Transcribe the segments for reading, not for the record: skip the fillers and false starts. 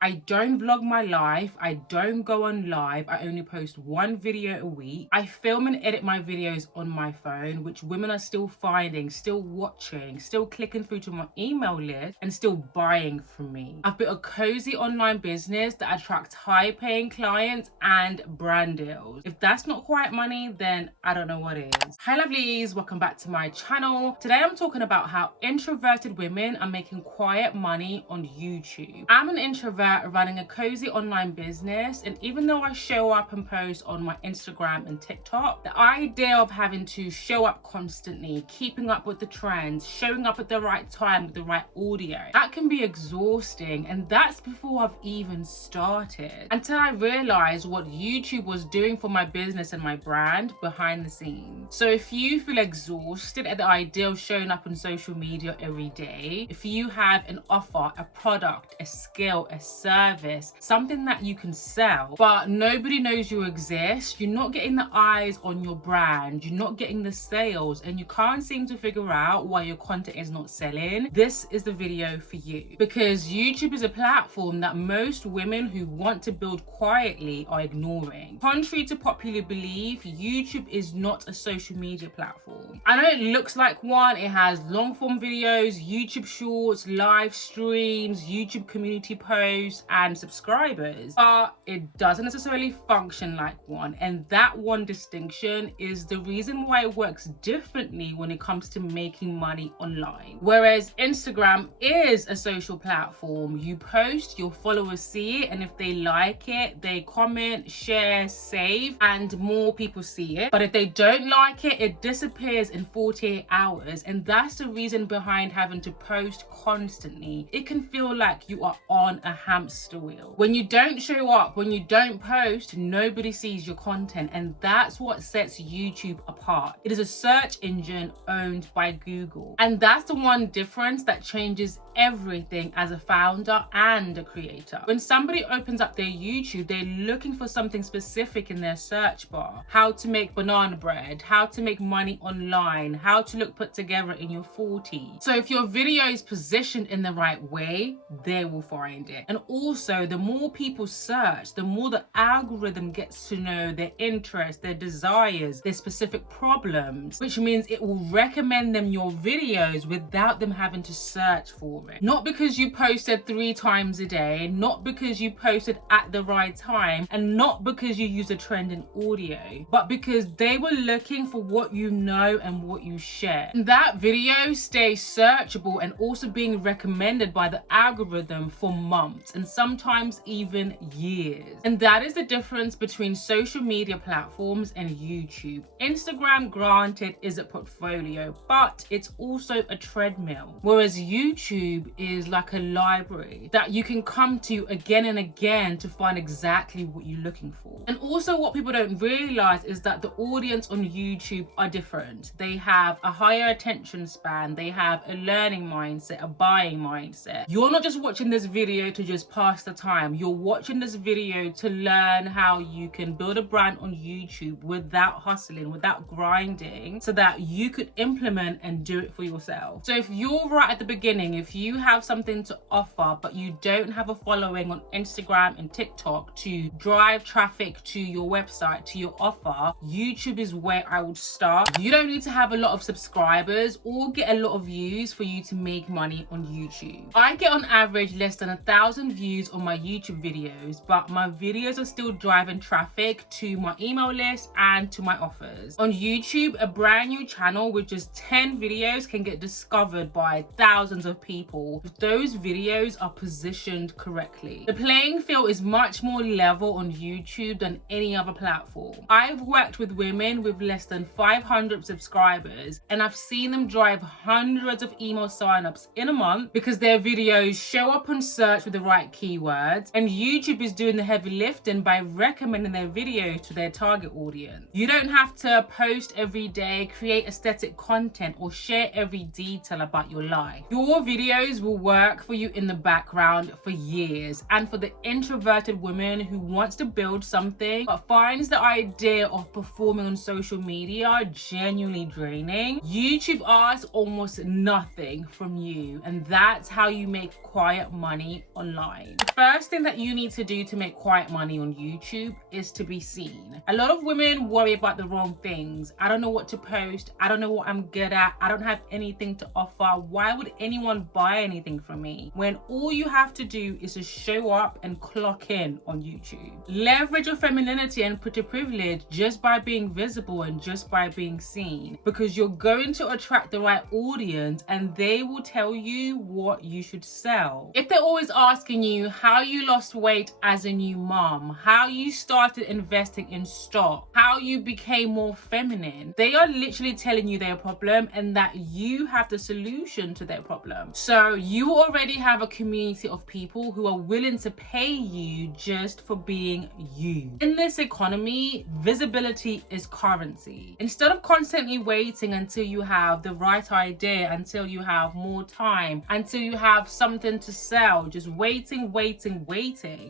I don't vlog my life. I don't go on live. I only post one video a week. I film and edit my videos on my phone, which women are still finding, still watching, still clicking through to my email list and still buying from me. I've built a cozy online business that attracts high-paying clients and brand deals. If that's not quiet money, then I don't know what is. Hi lovelies, welcome back to my channel. Today I'm talking about how introverted women are making quiet money on YouTube. I'm an introvert running a cozy online business, and even though I show up and post on my Instagram and TikTok, the idea of having to show up constantly, keeping up with the trends, showing up at the right time with the right audio, that can be exhausting. And that's before I've even started, until I realized what YouTube was doing for my business and my brand behind the scenes. So if you feel exhausted at the idea of showing up on social media every day, if you have an offer, a product, a skill, a service, something that you can sell, but nobody knows you exist, you're not getting the eyes on your brand, you're not getting the sales, and you can't seem to figure out why your content is not selling, this is the video for you. Because YouTube is a platform that most women who want to build quietly are ignoring. Contrary to popular belief, YouTube is not a social media platform. I know it looks like one, it has long form videos, YouTube shorts, live streams, YouTube community posts, and subscribers, but it doesn't necessarily function like one. And that one distinction is the reason why it works differently when it comes to making money online. Whereas Instagram is a social platform, you post, your followers see it, and if they like it, they comment, share, save, and more people see it. But if they don't like it, it disappears in 48 hours. And that's the reason behind having to post constantly. It can feel like you are on a hamster wheel. When you don't show up, when you don't post, nobody sees your content, and that's what sets YouTube apart. It is a search engine owned by Google, and that's the one difference that changes everything as a founder and a creator. When somebody opens up their YouTube, they're looking for something specific in their search bar: how to make banana bread, how to make money online, how to look put together in your 40s. So if your video is positioned in the right way, they will find it. And also, the more people search, the more the algorithm gets to know their interests, their desires, their specific problems, which means it will recommend them your videos without them having to search for it. Not because you posted 3 times a day, not because you posted at the right time, and not because you used a trending audio, but because they were looking for what you know and what you share. And that video stays searchable and also being recommended by the algorithm for months and sometimes even years. And that is the difference between social media platforms and YouTube. Instagram, granted, is a portfolio, but it's also a treadmill. Whereas YouTube is like a library that you can come to again and again to find exactly what you're looking for. And also, what people don't realize is that the audience on YouTube are different. They have a higher attention span, they have a learning mindset, a buying mindset. You're not just watching this video to just pass the time. You're watching this video to learn how you can build a brand on YouTube without hustling, without grinding, so that you could implement and do it for yourself. So if you're right at the beginning, if you have something to offer, but you don't have a following on Instagram and TikTok to drive traffic to your website, to your offer, YouTube is where I would start. You don't need to have a lot of subscribers or get a lot of views for you to make money on YouTube. I get on average less than 1,000 views on my YouTube videos, but my videos are still driving traffic to my email list and to my offers. On YouTube, a brand new channel with just 10 videos can get discovered by thousands of people if those videos are positioned correctly. The playing field is much more level on YouTube than any other platform. I've worked with women with less than 500 subscribers, and I've seen them drive hundreds of email signups in a month because their videos show up on search with the right keywords, and YouTube is doing the heavy lifting by recommending their videos to their target audience. You don't have to post every day, create aesthetic content, or share every detail about your life. Your video videos will work for you in the background for years. And for the introverted woman who wants to build something but finds the idea of performing on social media genuinely draining, YouTube asks almost nothing from you, and that's how you make quiet money online. The first thing that you need to do to make quiet money on YouTube is to be seen. A lot of women worry about the wrong things. I don't know what to post. I don't know what I'm good at. I don't have anything to offer. Why would anyone buy anything from me? When all you have to do is just show up and clock in on YouTube. Leverage your femininity and pretty privilege just by being visible and just by being seen, because you're going to attract the right audience and they will tell you what you should sell. If they're always asking you how you lost weight as a new mom, how you started investing in stock, how you became more feminine, they are literally telling you their problem and that you have the solution to their problem. So you already have a community of people who are willing to pay you just for being you. In this economy, visibility is currency. Instead of constantly waiting until you have the right idea, until you have more time, until you have something to sell, just waiting,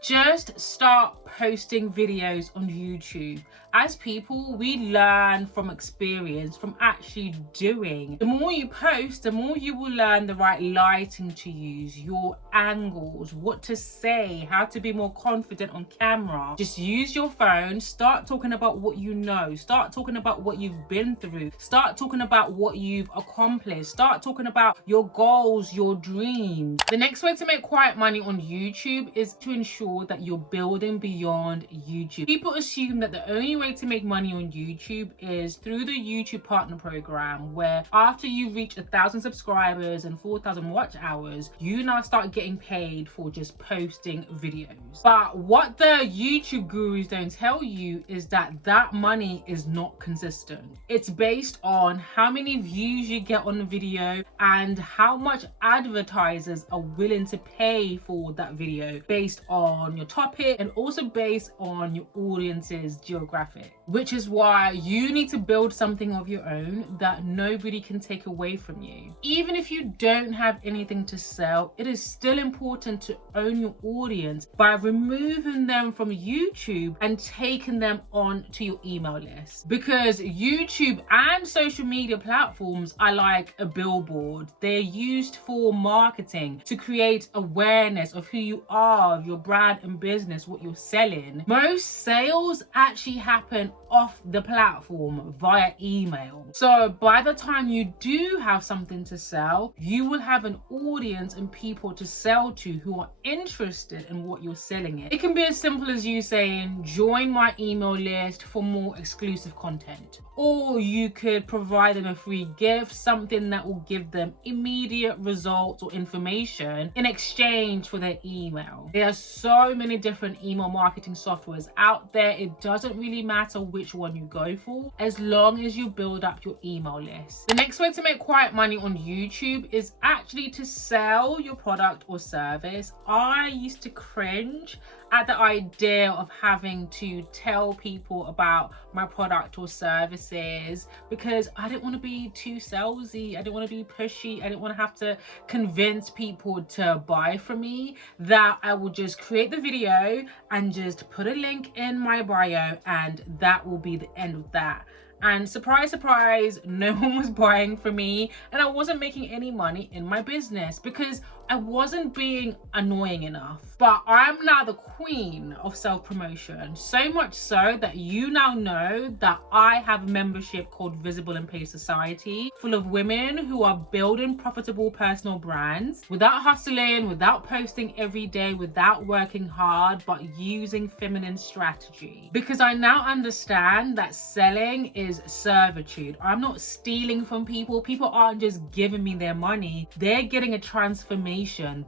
just start posting videos on YouTube. As people, we learn from experience, from actually doing. The more you post, the more you will learn the right lighting to use, your angles, what to say, how to be more confident on camera. Just use your phone, start talking about what you know, start talking about what you've been through, start talking about what you've accomplished, start talking about your goals, your dreams. The next way to make quiet money on YouTube is to ensure that you're building beyond YouTube. People assume that the only way to make money on YouTube is through the YouTube Partner Program, where after you reach 1,000 subscribers and 4,000 watch hours, you now start getting paid for just posting videos. But what the YouTube gurus don't tell you is that that money is not consistent. It's based on how many views you get on the video and how much advertisers are willing to pay for that video, based on your topic and also based on your audience's geographic. Which is why you need to build something of your own that nobody can take away from you. Even if you don't have anything to sell, it is still important to own your audience by removing them from YouTube and taking them on to your email list. Because YouTube and social media platforms are like a billboard. They're used for marketing, to create awareness of who you are, of your brand and business, what you're selling. Most sales actually happen off the platform via email. So by the time you do have something to sell, you will have an audience and people to sell to who are interested in what you're selling it. It can be as simple as you saying, join my email list for more exclusive content. Or you could provide them a free gift, something that will give them immediate results or information in exchange for their email. There are so many different email marketing softwares out there. It doesn't really matter which one you go for, as long as you build up your email list. The next way to make quiet money on YouTube is actually to sell your product or service. I used to cringe at the idea of having to tell people about my product or services because I didn't want to be too salesy. I didn't want to be pushy. I didn't want to have to convince people to buy from me. That I will just create the video and just put a link in my bio, and that will be the end of that. And surprise, surprise, no one was buying from me and I wasn't making any money in my business because I wasn't being annoying enough. But I'm now the queen of self-promotion, so much so that you now know that I have a membership called Visible and Paid Society, full of women who are building profitable personal brands without hustling, without posting every day, without working hard, but using feminine strategy. Because I now understand that selling is servitude. I'm not stealing from people. People aren't just giving me their money. They're getting a transformation.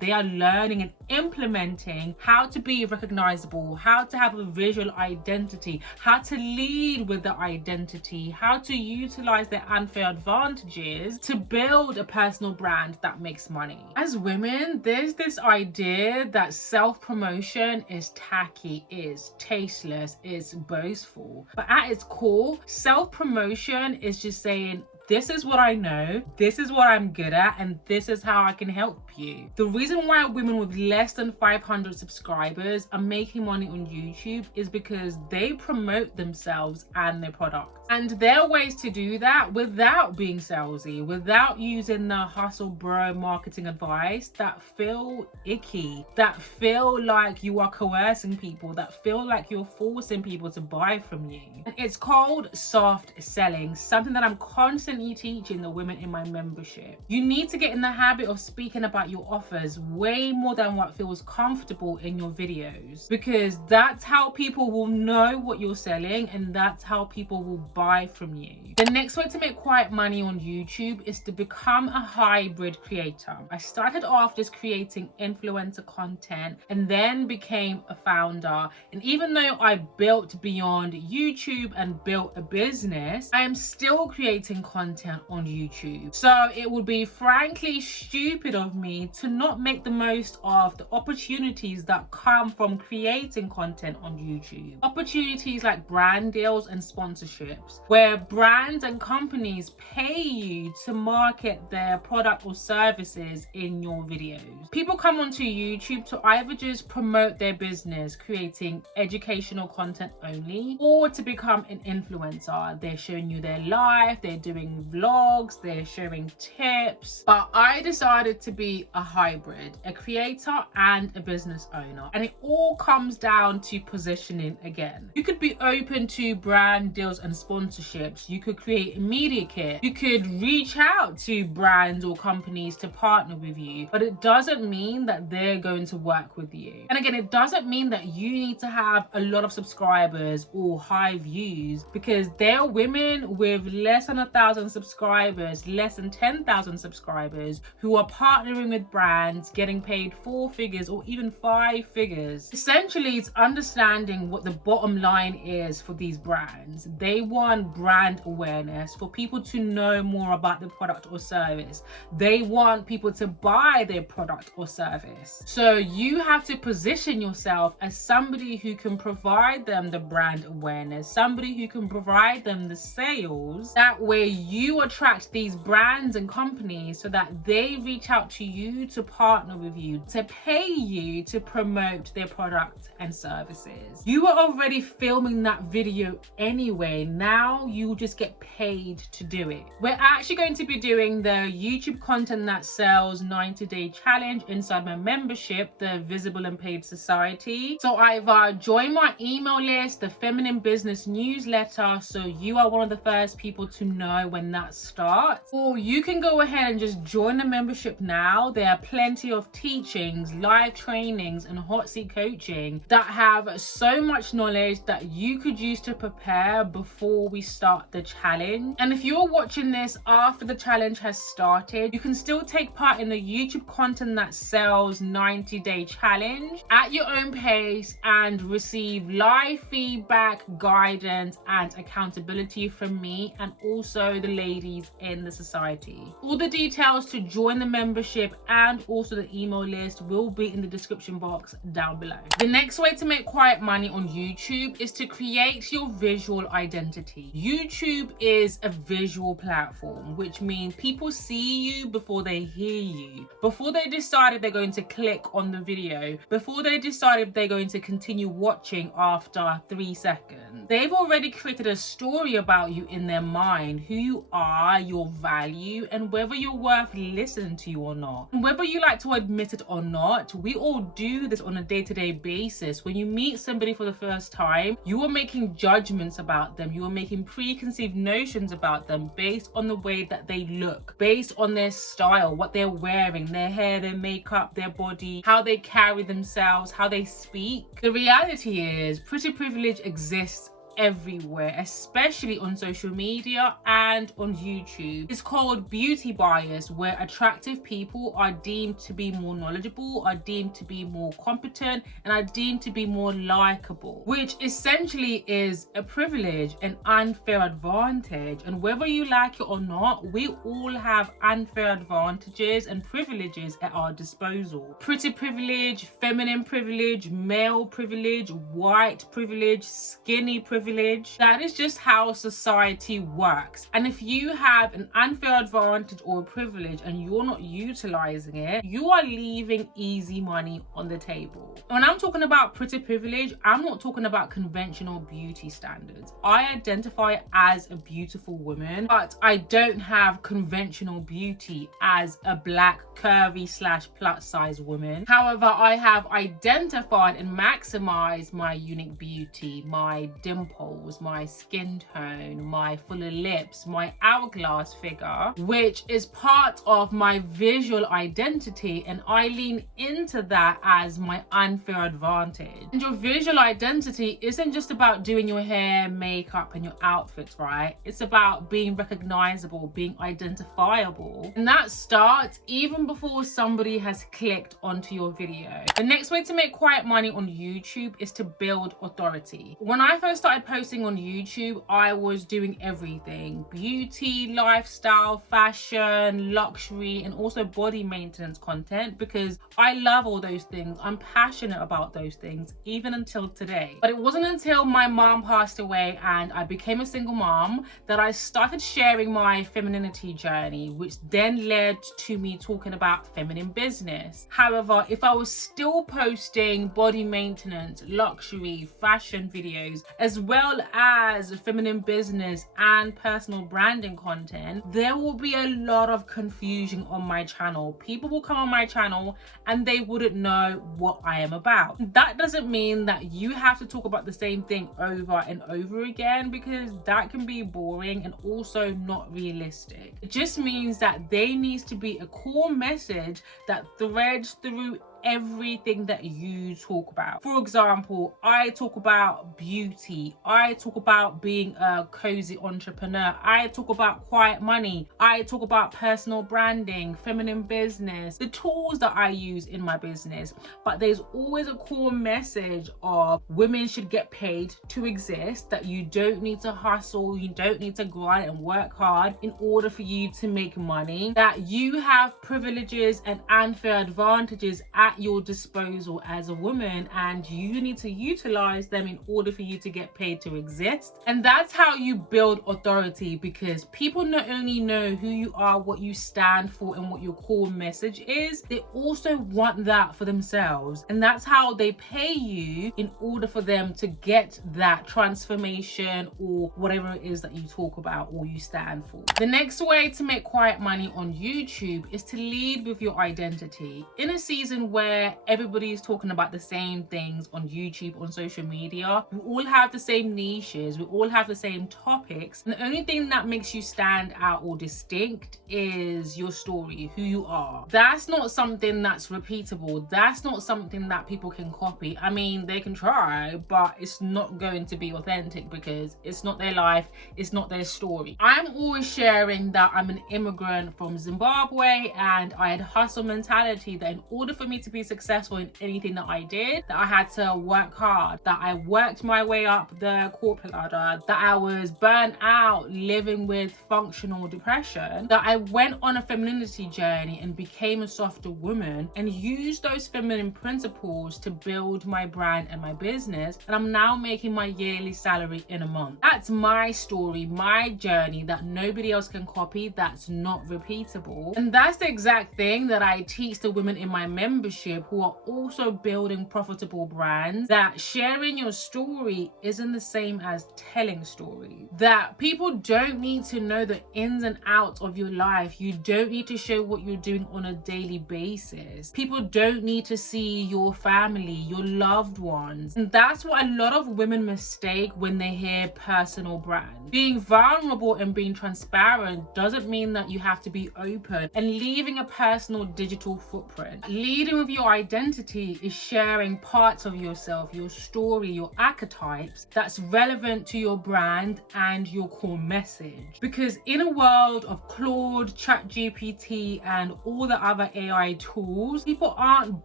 They are learning and implementing how to be recognizable, how to have a visual identity, how to lead with the identity, how to utilize their unfair advantages to build a personal brand that makes money. As women, there's this idea that self-promotion is tacky, is tasteless, is boastful. But at its core, self-promotion is just saying, this is what I know, this is what I'm good at, and this is how I can help you. The reason why women with less than 500 subscribers are making money on YouTube is because they promote themselves and their products. And there are ways to do that without being salesy, without using the hustle bro marketing advice that feel icky, that feel like you are coercing people, that feel like you're forcing people to buy from you. And it's called soft selling, something that I'm constantly teaching the women in my membership. You need to get in the habit of speaking about your offers way more than what feels comfortable in your videos, because that's how people will know what you're selling and that's how people will buy from you. The next way to make quiet money on YouTube is to become a hybrid creator. I started off just creating influencer content and then became a founder. And even though I built beyond YouTube and built a business, I am still creating content on YouTube. So it would be frankly stupid of me to not make the most of the opportunities that come from creating content on YouTube. Opportunities like brand deals and sponsorships, where brands and companies pay you to market their product or services in your videos. People come onto YouTube to either just promote their business, creating educational content only, or to become an influencer. They're showing you their life, they're doing vlogs, they're sharing tips. But I decided to be a hybrid, a creator and a business owner. And it all comes down to positioning again. You could be open to brand deals and sponsorships. You could create a media kit. You could reach out to brands or companies to partner with you, but it doesn't mean that they're going to work with you. And again, it doesn't mean that you need to have a lot of subscribers or high views, because there are women with less than 1,000 subscribers, less than 10,000 subscribers who are partnering with brands, getting paid 4 figures or even 5 figures. Essentially, it's understanding what the bottom line is for these brands. They want brand awareness, for people to know more about the product or service. They want people to buy their product or service. So you have to position yourself as somebody who can provide them the brand awareness, somebody who can provide them the sales. That way you attract these brands and companies so that they reach out to you to partner with you, to pay you to promote their product and services. You were already filming that video anyway. Now you just get paid to do it. We're actually going to be doing the YouTube content that sells 90-day challenge inside my membership, the Visible and Paid Society. So either join my email list, the Feminine Business newsletter, so you are one of the first people to know when that starts, or you can go ahead and just join the membership now. There are plenty of teachings, live trainings and hot seat coaching that have so much knowledge that you could use to prepare before we start the challenge. And if you're watching this after the challenge has started, you can still take part in the YouTube content that sells 90-day challenge at your own pace and receive live feedback, guidance and accountability from me and also the ladies in the society. All the details to join the membership and also the email list will be in the description box down below. The next way to make quiet money on YouTube is to create your visual identity. YouTube is a visual platform, which means people see you before they hear you, before they decide if they're going to click on the video, before they decide if they're going to continue watching after 3 seconds. They've already created a story about you in their mind, who you are, your value, and whether you're worth listening to or not. And whether you like to admit it or not, we all do this on a day-to-day basis. When you meet somebody for the first time, you are making judgments about them. You are making preconceived notions about them based on the way that they look, based on their style, what they're wearing, their hair, their makeup, their body, how they carry themselves, how they speak. The reality is, pretty privilege exists everywhere, especially on social media and on YouTube. It's called beauty bias, where attractive people are deemed to be more knowledgeable, are deemed to be more competent, and are deemed to be more likable, which essentially is a privilege, an unfair advantage. And whether you like it or not, we all have unfair advantages and privileges at our disposal. Pretty privilege, feminine privilege, male privilege, white privilege, skinny privilege, privilege. That is just how society works. And if you have an unfair advantage or a privilege and you're not utilizing it, you are leaving easy money on the table. When I'm talking about pretty privilege, I'm not talking about conventional beauty standards. I identify as a beautiful woman, but I don't have conventional beauty as a black curvy / plus size woman. However, I have identified and maximized my unique beauty, my dimples, my skin tone, my fuller lips, my hourglass figure, which is part of my visual identity, and I lean into that as my unfair advantage. And your visual identity isn't just about doing your hair, makeup, and your outfits, right? It's about being recognizable, being identifiable, and that starts even before somebody has clicked onto your video. The next way to make quiet money on YouTube is to build authority. When I first started posting on YouTube, I was doing everything: beauty, lifestyle, fashion, luxury, and also body maintenance content, because I love all those things. I'm passionate about those things, even until today. But it wasn't until my mom passed away and I became a single mom that I started sharing my femininity journey, which then led to me talking about feminine business. However, if I was still posting body maintenance, luxury, fashion videos, as well as feminine business and personal branding content, there will be a lot of confusion on my channel. People will come on my channel and they wouldn't know what I am about. That doesn't mean that you have to talk about the same thing over and over again, because that can be boring and also not realistic. It just means that there needs to be a core message that threads through everything that you talk about. For example, I talk about beauty, I talk about being a cozy entrepreneur, I talk about quiet money, I talk about personal branding, feminine business, the tools that I use in my business. But there's always a core message of women should get paid to exist, that you don't need to hustle, you don't need to grind and work hard in order for you to make money, that you have privileges and unfair advantages at your disposal as a woman, and you need to utilize them in order for you to get paid to exist. And that's how you build authority, because people not only know who you are, what you stand for, and what your core message is, they also want that for themselves. And that's how they pay you in order for them to get that transformation or whatever it is that you talk about or you stand for. The next way to make quiet money on YouTube is to lead with your identity. In a season where everybody is talking about the same things on YouTube, on social media, we all have the same niches, we all have the same topics, and the only thing that makes you stand out or distinct is your story, who you are. That's not something that's repeatable. That's not something that people can copy. I mean, they can try, but it's not going to be authentic because it's not their life, it's not their story. I'm always sharing that I'm an immigrant from Zimbabwe and I had hustle mentality, that in order for me to be successful in anything that I did, that I had to work hard, that I worked my way up the corporate ladder, that I was burnt out living with functional depression, that I went on a femininity journey and became a softer woman and used those feminine principles to build my brand and my business, and I'm now making my yearly salary in a month. That's my story, my journey that nobody else can copy, that's not repeatable. And that's the exact thing that I teach the women in my membership who are also building profitable brands, that sharing your story isn't the same as telling stories. That people don't need to know the ins and outs of your life. You don't need to show what you're doing on a daily basis. People don't need to see your family, your loved ones. And that's what a lot of women mistake when they hear personal brand. Being vulnerable and being transparent doesn't mean that you have to be open and leaving a personal digital footprint. Leading with your identity is sharing parts of yourself, your story, your archetypes that's relevant to your brand and your core message. Because in a world of Claude, ChatGPT, and all the other AI tools, people aren't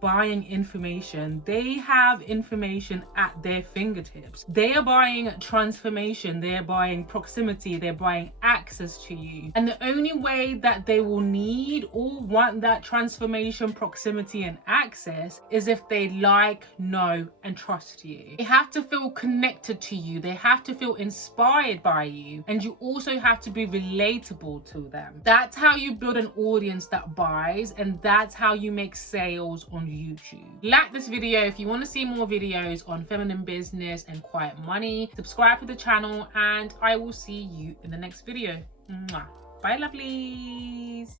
buying information. They have information at their fingertips. They are buying transformation, they're buying proximity, they're buying access to you. And the only way that they will need or want that transformation, proximity, and access is if they like, know, and trust you. They have to feel connected to you. They have to feel inspired by you. And you also have to be relatable to them. That's how you build an audience that buys, and that's how you make sales on YouTube. Like this video if you want to see more videos on feminine business and quiet money. Subscribe to the channel, and I will see you in the next video. Mwah. Bye, lovelies.